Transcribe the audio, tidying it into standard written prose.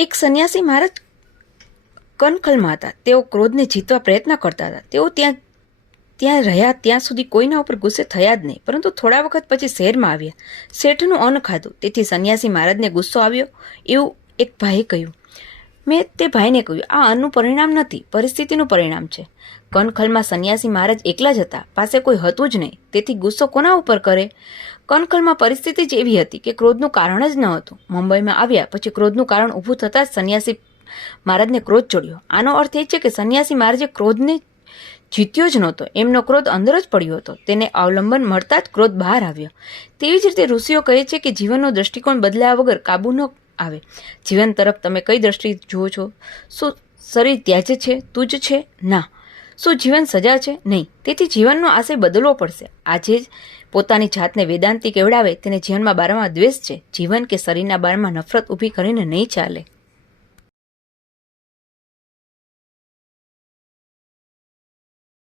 એક સંન્યાસી મહારાજ કનખલમાં હતા. તેઓ ક્રોધને જીતવા પ્રયત્ન કરતા હતા. તેઓ ત્યાં રહ્યા ત્યાં સુધી કોઈના ઉપર ગુસ્સે થયા જ નહીં, પરંતુ થોડા વખત પછી શહેરમાં આવ્યા. શેઠનું અન્ન ખાધું, તેથી સંન્યાસી મહારાજને ગુસ્સો આવ્યો. એવું એક ભાઈએ કહ્યું. મેં તે ભાઈને કહ્યું, આ અન્નનું પરિણામ નથી, પરિસ્થિતિનું પરિણામ છે. કનખલમાં સંન્યાસી મહારાજ એકલા જ હતા, પાસે કોઈ હતું જ નહીં, તેથી ગુસ્સો કોના ઉપર કરે? કનખલમાં પરિસ્થિતિ જ એવી હતી કે ક્રોધનું કારણ જ ન હતું. મુંબઈમાં આવ્યા પછી ક્રોધનું કારણ ઊભું થતાં જ સંન્યાસી મહારાજને ક્રોધ ચડ્યો. આનો અર્થ એ છે કે સંન્યાસી મહારાજે ક્રોધને જીત્યો જ નહોતો, એમનો ક્રોધ અંદર જ પડ્યો હતો. તેને અવલંબન મળતા જ ક્રોધ બહાર આવ્યો. તેવી જ રીતે ઋષિઓ કહે છે કે જીવનનો દૃષ્ટિકોણ બદલ્યા વગર કાબુ ન આવે. જીવન તરફ તમે કઈ દ્રષ્ટિ જુઓ છો? શું શરીર ત્યાજ્ય છે, તુજ છે? ના. શું જીવન સજા છે? નહીં. તેથી જીવનનો આશય બદલવો પડશે. આજે જ પોતાની જાતને વેદાંતિ કેવડાવે તેને જીવનમાં બારમાં દ્વેષ છે. જીવન કે શરીરના બારમાં નફરત ઊભી કરીને નહીં ચાલે.